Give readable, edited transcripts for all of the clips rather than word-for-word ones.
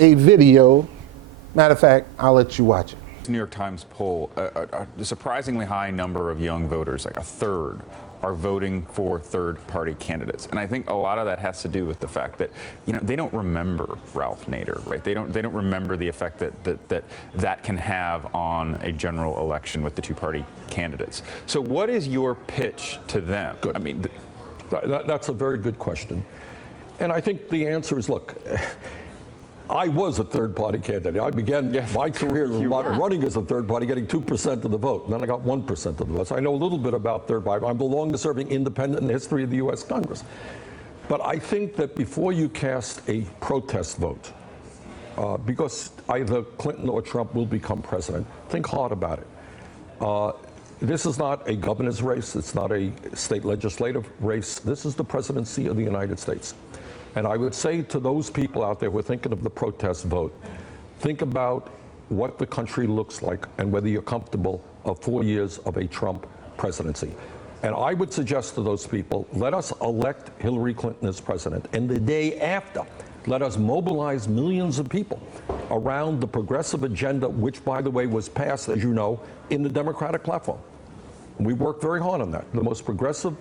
me a video. Matter of fact, I'll let you watch it. New York Times poll, a surprisingly high number of young voters, like a third, are voting for third-party candidates, and I think a lot of that has to do with the fact that they don't remember Ralph Nader, right? They don't remember the effect that can have on a general election with the two-party candidates. So, what is your pitch to them? Good. I mean, that's a very good question, and I think the answer is: look. I was a third-party candidate. I began my career running as a third-party, getting 2% of the vote. And then I got 1% of the vote. So I know a little bit about third-party. I'm the longest-serving independent in the history of the U.S. Congress. But I think that before you cast a protest vote, because either Clinton or Trump will become president, think hard about it. This is not a governor's race. It's not a state legislative race. This is the presidency of the United States. And I would say to those people out there who are thinking of the protest vote, think about what the country looks like and whether you're comfortable of 4 years of a Trump presidency. And I would suggest to those people, let us elect Hillary Clinton as president. And the day after, let us mobilize millions of people around the progressive agenda, which, by the way, was passed, as you know, in the Democratic platform. And we worked very hard on that. The most progressive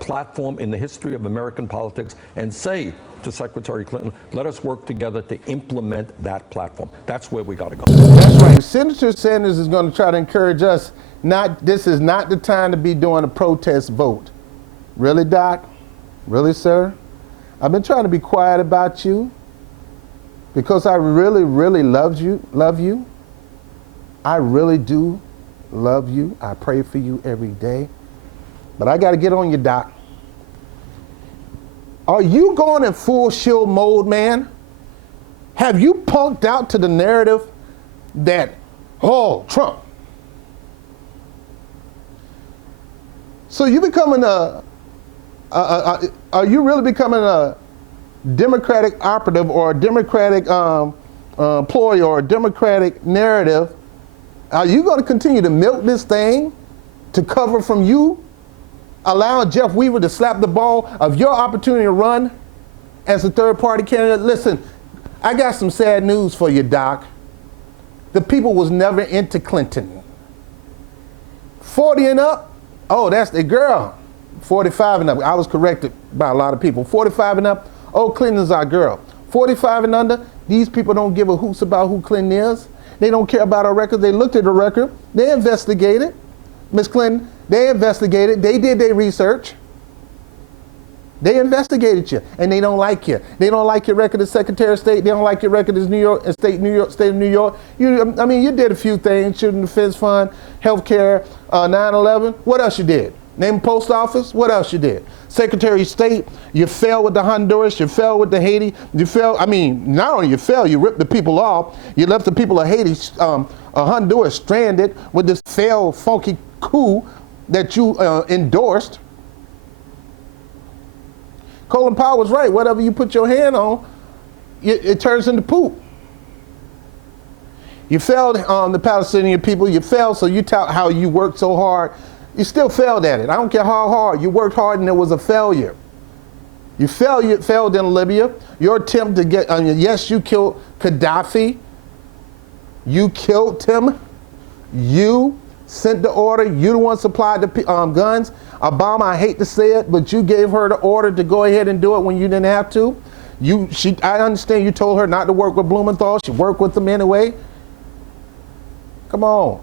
platform in the history of American politics, and say to Secretary Clinton, let us work together to implement that platform. That's where we got to go. That's right. Senator Sanders is going to try to encourage us. This is not the time to be doing a protest vote. Really, Doc? Really, sir? I've been trying to be quiet about you because I really, really love you. I really do love you. I pray for you every day. But I got to get on you, Doc. Are you going in full shield mode, man? Have you punked out to the narrative that, oh, Trump? So you becoming are you really becoming a Democratic operative or a Democratic employee or a Democratic narrative? Are you going to continue to milk this thing to cover from you? Allowing Jeff Weaver to slap the ball of your opportunity to run as a third-party candidate? Listen, I got some sad news for you, Doc. The people was never into Clinton. 40 and up, oh, that's the girl. 45 and up, I was corrected by a lot of people. 45 and up, oh, Clinton's our girl. 45 and under, these people don't give a hoots about who Clinton is. They don't care about our record. They looked at the record. They investigated. Ms. Clinton, they investigated, they did their research. They investigated you, and they don't like you. They don't like your record as Secretary of State. They don't like your record as state of New York. You did a few things: Children Defense Fund, healthcare, 9/11. What else you did? Name post office. What else you did? Secretary of State. You fell with the Honduras. You fell with the Haiti. You fell. Not only you fell, you ripped the people off. You left the people of Haiti, Honduras, stranded with this failed, funky coup that you endorsed. Colin Powell was right. Whatever you put your hand on, it turns into poop. You failed the Palestinian people. You failed, so you tout how you worked so hard. You still failed at it. I don't care how hard. You worked hard and it was a failure. You failed in Libya. Your attempt to get, yes, you killed Gaddafi. You killed him. You sent the order. You the one supplied the guns. Obama, I hate to say it, but you gave her the order to go ahead and do it when you didn't have to. I understand you told her not to work with Blumenthal. She worked with them anyway. Come on.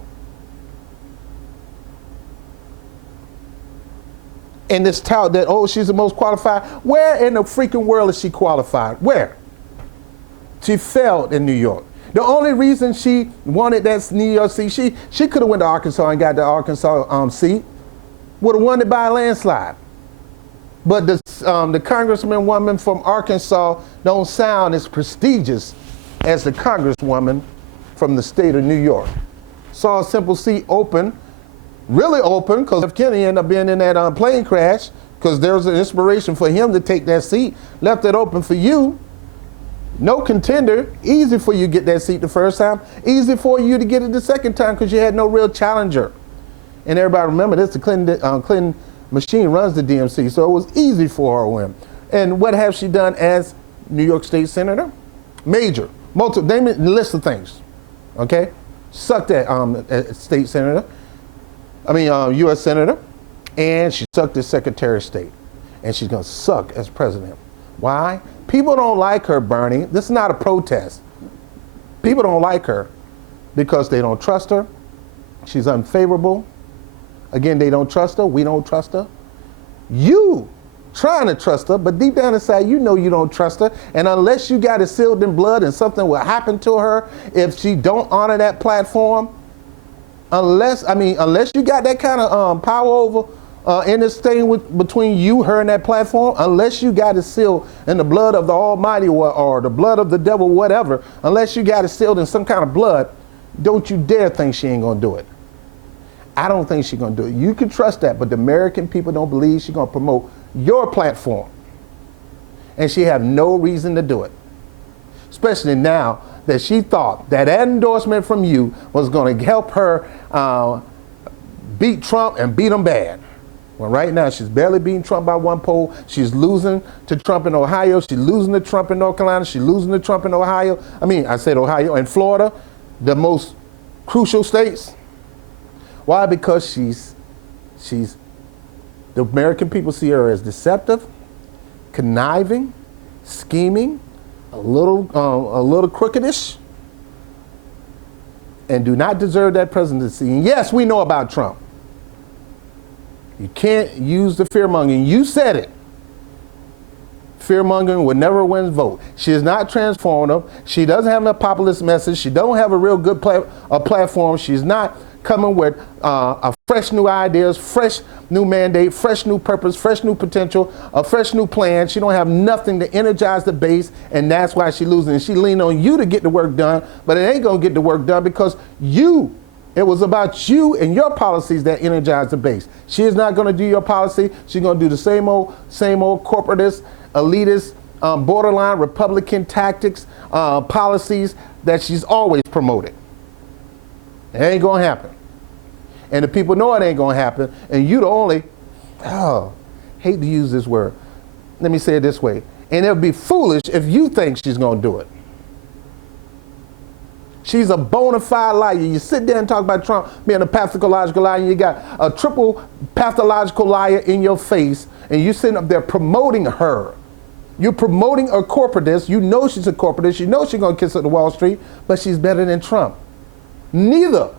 And this tout that, oh, she's the most qualified. Where in the freaking world is she qualified? Where? She failed in New York. The only reason she wanted that New York seat, she could have went to Arkansas and got the Arkansas seat. Would have won it by a landslide. But the congressman woman from Arkansas don't sound as prestigious as the congresswoman from the state of New York. Saw a simple seat open, really open, because F. Kennedy ended up being in that plane crash, because there was an inspiration for him to take that seat, left it open for you. No contender, easy for you to get that seat the first time, easy for you to get it the second time because you had no real challenger. And everybody remember this, the Clinton machine runs the DMC, so it was easy for her to win. And what has she done as New York State Senator? Major, multiple, name it, list of things. Okay? Sucked at state senator, U.S. senator, and she sucked as Secretary of State. And she's going to suck as president. Why? People don't like her, Bernie. This is not a protest. People don't like her because they don't trust her. She's unfavorable. Again, they don't trust her. We don't trust her. You trying to trust her, but deep down inside, you know you don't trust her. And unless you got it sealed in blood and something will happen to her if she don't honor that platform, unless you got that kind of power over in this thing between you, her, and that platform, unless you got it sealed in the blood of the Almighty or the blood of the devil, whatever, unless you got it sealed in some kind of blood, don't you dare think she ain't gonna do it. I don't think she's gonna do it. You can trust that, but the American people don't believe she's gonna promote your platform. And she have no reason to do it. Especially now that she thought that endorsement from you was gonna help her beat Trump and beat him bad. Well, right now she's barely beating Trump by one poll. She's losing to Trump in Ohio. She's losing to Trump in North Carolina. She's losing to Trump in Ohio. I said Ohio and Florida, the most crucial states. Why? Because she's the American people see her as deceptive, conniving, scheming, a little crookedish, and do not deserve that presidency. And yes, we know about Trump. You can't use the fear-mongering. You said it. Fear-mongering would never win a vote. She is not transformative. She doesn't have a populist message. She don't have a real good platform. She's not coming with a fresh new ideas, fresh new mandate, fresh new purpose, fresh new potential, a fresh new plan. She don't have nothing to energize the base, and that's why she's losing. And she leaned on you to get the work done, but it ain't gonna get the work done because it was about you and your policies that energized the base. She is not gonna do your policy. She's gonna do the same old corporatist, elitist, borderline Republican tactics, policies that she's always promoted. It ain't gonna happen. And the people know it ain't gonna happen, and you the only, hate to use this word. Let me say it this way. And it would be foolish if you think she's gonna do it. She's a bona fide liar. You sit there and talk about Trump being a pathological liar, and you got a triple pathological liar in your face, and you sitting up there promoting her. You're promoting a corporatist. You know she's a corporatist. You know she's gonna kiss up to Wall Street, but she's better than Trump. Neither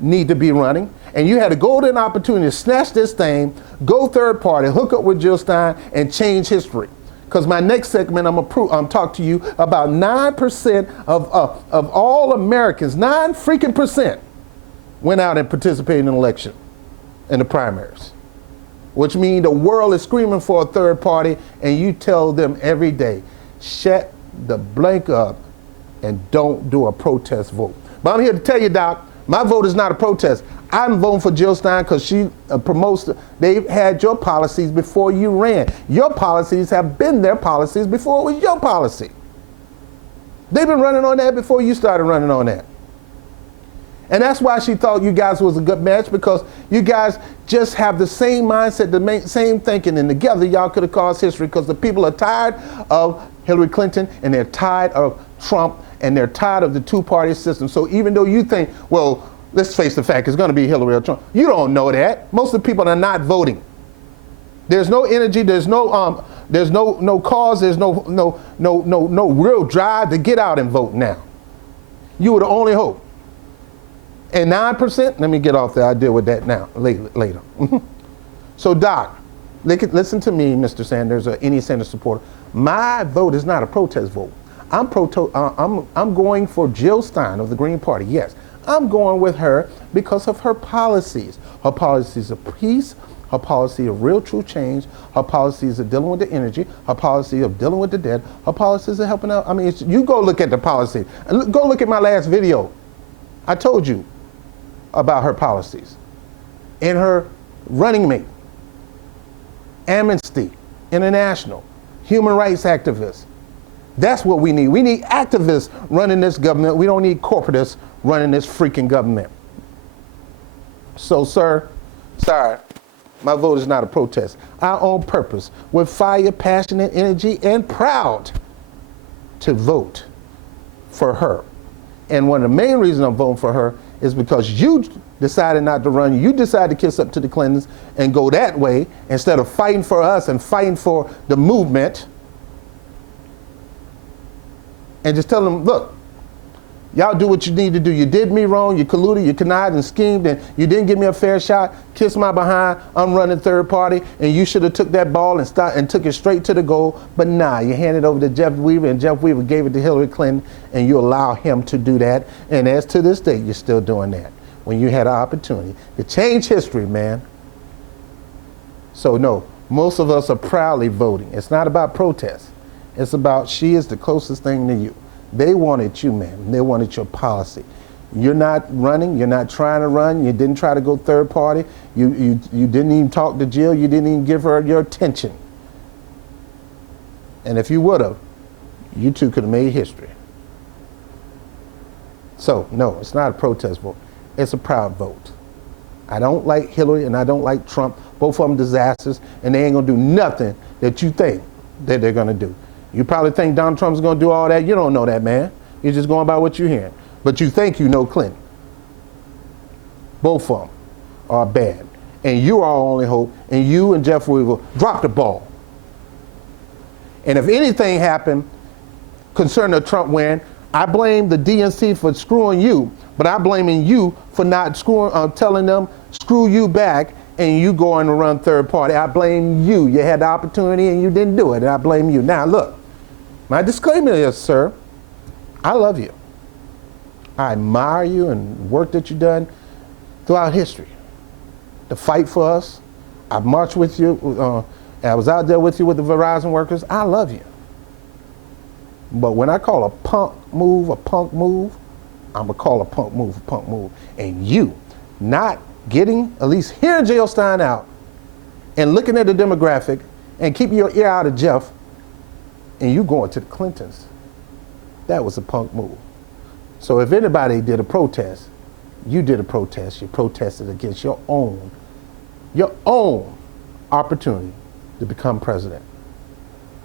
need to be running, and you had a golden opportunity to snatch this thing, go third party, hook up with Jill Stein, and change history. Because my next segment, I'm gonna talk to you about 9% of all Americans, 9 freaking percent, went out and participated in an election, in the primaries. Which means the world is screaming for a third party, and you tell them every day, shut the blank up and don't do a protest vote. But I'm here to tell you, Doc, my vote is not a protest. I'm voting for Jill Stein because she promotes, they've had your policies before you ran. Your policies have been their policies before it was your policy. They've been running on that before you started running on that. And that's why she thought you guys was a good match, because you guys just have the same mindset, the same thinking, and together y'all could have caused history, because the people are tired of Hillary Clinton and they're tired of Trump and they're tired of the two-party system. So even though you think, well, let's face the fact, it's going to be Hillary or Trump, you don't know that. Most of the people are not voting. There's no energy. There's no cause. There's no real drive to get out and vote now. You were the only hope. And 9%, let me get off there. I'll deal with that now, later. So, Doc, listen to me, Mr. Sanders, or any Sanders supporter. My vote is not a protest vote. I'm going for Jill Stein of the Green Party, yes. I'm going with her because of her policies. Her policies of peace, her policy of real true change, her policies of dealing with the energy, her policy of dealing with the dead, her policies of helping out. I mean, you go look at the policy. Go look at my last video. I told you about her policies and her running mate, Amnesty International, human rights activists. That's what we need. We need activists running this government. We don't need corporatists running this freaking government. So, sir, sorry, my vote is not a protest. I, on purpose, with fire, passion, and energy, and proud, to vote for her. And one of the main reasons I'm voting for her is because you decided not to run. You decided to kiss up to the Clintons and go that way instead of fighting for us and fighting for the movement. And just tell them, look, y'all do what you need to do. You did me wrong. You colluded, you connived and schemed, and you didn't give me a fair shot. Kiss my behind. I'm running third party, and you should have took that ball and took it straight to the goal. But nah, you handed it over to Jeff Weaver, and Jeff Weaver gave it to Hillary Clinton, and you allow him to do that. And as to this day, you're still doing that when you had an opportunity to change history, man. So no, most of us are proudly voting. It's not about protest. It's about she is the closest thing to you. They wanted you, man. They wanted your policy. You're not running. You're not trying to run. You didn't try to go third party. You didn't even talk to Jill. You didn't even give her your attention. And if you would have, you two could have made history. So, no, it's not a protest vote. It's a proud vote. I don't like Hillary and I don't like Trump. Both of them disasters, and they ain't going to do nothing that you think that they're going to do. You probably think Donald Trump's going to do all that. You don't know that, man. You're just going by what you're hearing. But you think you know Clinton. Both of them are bad. And you are our only hope. And you and Jeff Weaver dropped the ball. And if anything happened concerning the Trump win, I blame the DNC for screwing you, but I'm blaming you for not telling them, screw you back, and you going to run third party. I blame you. You had the opportunity and you didn't do it, and I blame you. Now, look, my disclaimer is, sir, I love you. I admire you and work that you've done throughout history. To fight for us. I marched with you. I was out there with you with the Verizon workers. I love you. But when I call a punk move, I'm going to call a punk move. And you not getting, at least hearing Jill Stein out and looking at the demographic and keeping your ear out of Jeff, and you going to the Clintons, that was a punk move. So if anybody did a protest, you did a protest. You protested against your own opportunity to become president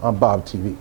on Bob TV.